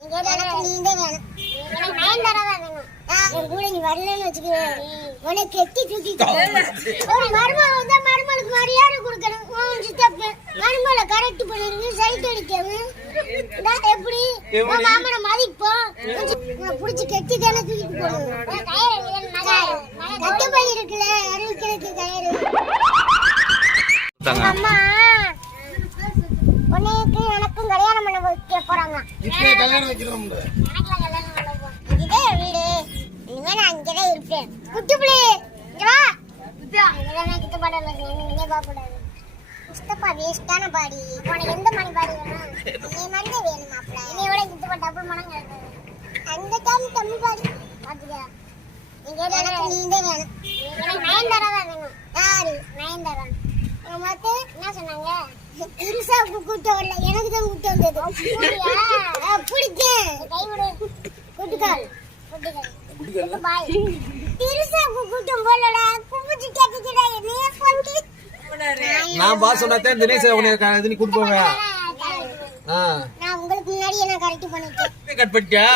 உனக்கு எத்தி தூக்கிட்டு ஒரு மருமகள் வந்தா மருமகளுக்கு மரியாதை கொடுக்கணும். சித்தப்பு மருமகளை கரெக்ட் பண்ணிருங்க. சைட் அடிக்கணும். எப்படி மாமனை மதிப்போம். புடிச்சு கெட்டி தானே தூக்கிட்டு போகணும். கட்ட பை இருக்குல்ல அருள்கிழக்கு கயிறு. அம்மா உனக்கு எனக்கும் கல்யாணம் பண்ண வைக்க போறாங்க. இதே வீடு இனிமே நான் இங்கதான் இருப்பேன். குட்டி புள்ளி இங்க வா. கிட்ட பாடல இங்கே பாப்படாது. சித்தப்பா வேஸ்டான பாடி. உனக்கு எந்த மணி பாடி வேணும்? இதே மாதிரி தான் வேணும் மாப்ள. இனியோட சித்தப்பா டபுள் மடங்கு இருக்கு. அந்த தம்பி பாடி பாத்துக்க. நீங்க நீதான் வேணும். எனக்கு நயன்தாரா தான் வேணும். யாரு நயன்தாரா? மத்த என்ன சொன்னாங்க? இருசா கூட்டம் வரல, எனக்கு தான் கூட்டம் வந்தது. பிடிக்க கை விடு. குட்டிக்கால் குட்டிக்கால் பாய் இருசா கூட்டம் போலடா. கும்பிட்டு கேக்குடா என்னைய பண்ணி. நான் பாஸ் சொன்னதே தினேஷ் உனக்கு இது நீ கூட்டி போங்க. நான் உங்களுக்கு முன்னாடி என்ன கரெக்ட் பண்ணிட்டேன். கட் பண்ணிட்டியா?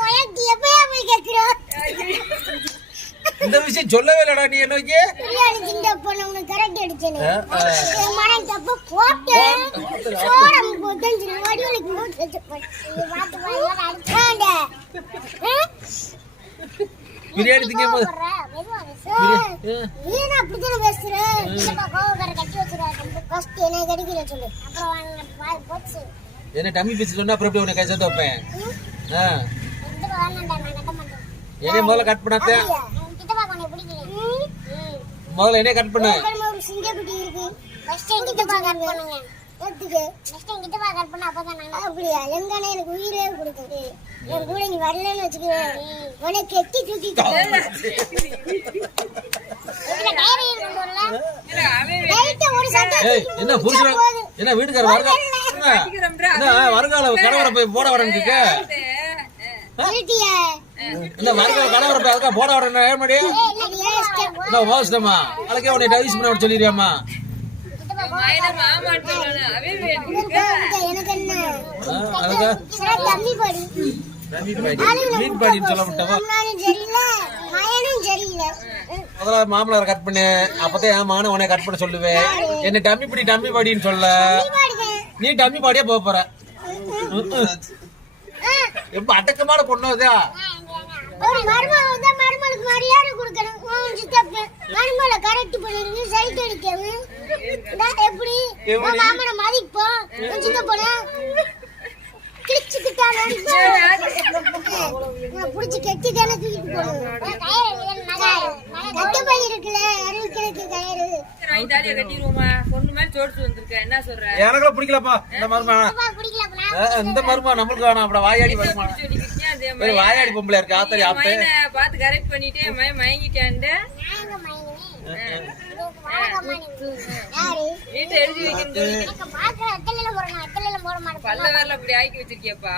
போய் எப்பயா போய் கேக்குறோ? இந்த விஷயம் சொல்லவே இல்லடா நீ என்னக்கு? பிரியாணி கிண்ட போன உனக்கு கரெக்ட் அடிச்சேனே. மரம் தப்பு போட்டு சோரம் போட்டு வடிவலுக்கு போட்டு வாட்டு வாயில அடிச்சாண்ட. பிரியாணி திங்கம்போது நீ அப்படிதான் பேசுற. இந்த கோவக்கார கட்டி வச்சிருக்க. ஃபர்ஸ்ட் என்ன கடிக்கிற சொல்லு. அப்புறம் வாய் போச்சு. என்ன டம்மி பீஸ் சொன்னா அப்புறம் எப்படி உனக்கு கைசட்ட வைப்பேன்? இந்த வாங்கடா நான் கட்ட மாட்டேன். என்னைய முதல்ல கட் பண்ணாதே. கிட்டவா கொண்டே பிடிக்கல. முதல்ல என்னைய கட் பண்ணு. ஒரு சிங்கக்குட்டி இருக்கு. ஃபர்ஸ்ட் கிட்டவா கட் பண்ணுங்க. எடுத்துக்க. ஃபர்ஸ்ட் கிட்டவா கட் பண்ண அப்பதான் நான். அப்படியே எங்கனே எனக்கு உயிரே கொடுக்குது. என் கூட நீ வரலன்னு வெச்சுக்க. உனக்கு எத்தி தூக்கிட்டு. இதுல டைரி கொண்டு வரல. டைட்ட ஒரு சட்டை. என்ன புருஷன் என்ன வீட்டுக்கார வரல. என்ன வருகால கடவர போய் போட வரனுக்கு. இருட்டியா. என்ன வருகால கடவர போய் அதுக்கு போட வரணும் ஏமாடி. என்ன வாஸ்தமா? அலக்கே உன்னை டைவர்ஸ் பண்ண சொல்லிறியாமா? எனக்கு என்ன? அதுக்கு தம்பி பாடி. மீன் பாடின்னு சொல்ல விட்டவா? முதல்ல மாமலார கட் பண்ணு. அப்பதான் என் மகனை உன்னை கட் பண்ண சொல்லுவேன். என்ன டம்மி பாடின்னு சொல்ல. நீ டம்மி பாடியே போக போற. எப்ப அடக்கமான பொண்ணுதா? ஒரு மருமகள் வந்தா மருமகளுக்கு மரியாதை கொடுக்கணும். சித்தப்பு மருமகளை கரெக்ட் பண்ணிருங்க. சைட் அடிக்கணும். எப்படி மாமனை மதிப்போம். சித்தப்போட புடிச்சு கெட்டி தானே தூக்கிட்டு போகணும். கட்ட பை இருக்குல்ல அருள்கிழக்கு கயிறு. எனக்கு பிடிக்கலப்பா இந்த மருமா. இந்த மருமா நம்மளுக்கு வேணாம். அப்படி வாயாடி வருமா? வாயாடி பொம்பளை இருக்கு. ஆத்தரி ஆப்பே பாத்து கரெக்ட் பண்ணிட்டேன். மயங்கிட்டான்டா. வீட்டை எழுதி வைக்கணும். பல்ல வேலை அப்படி ஆக்கி வச்சிருக்கியப்பா.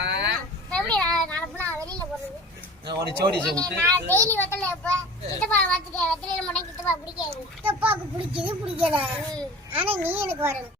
பிடிக்காது. ஆனா நீ எனக்கு வரணும்.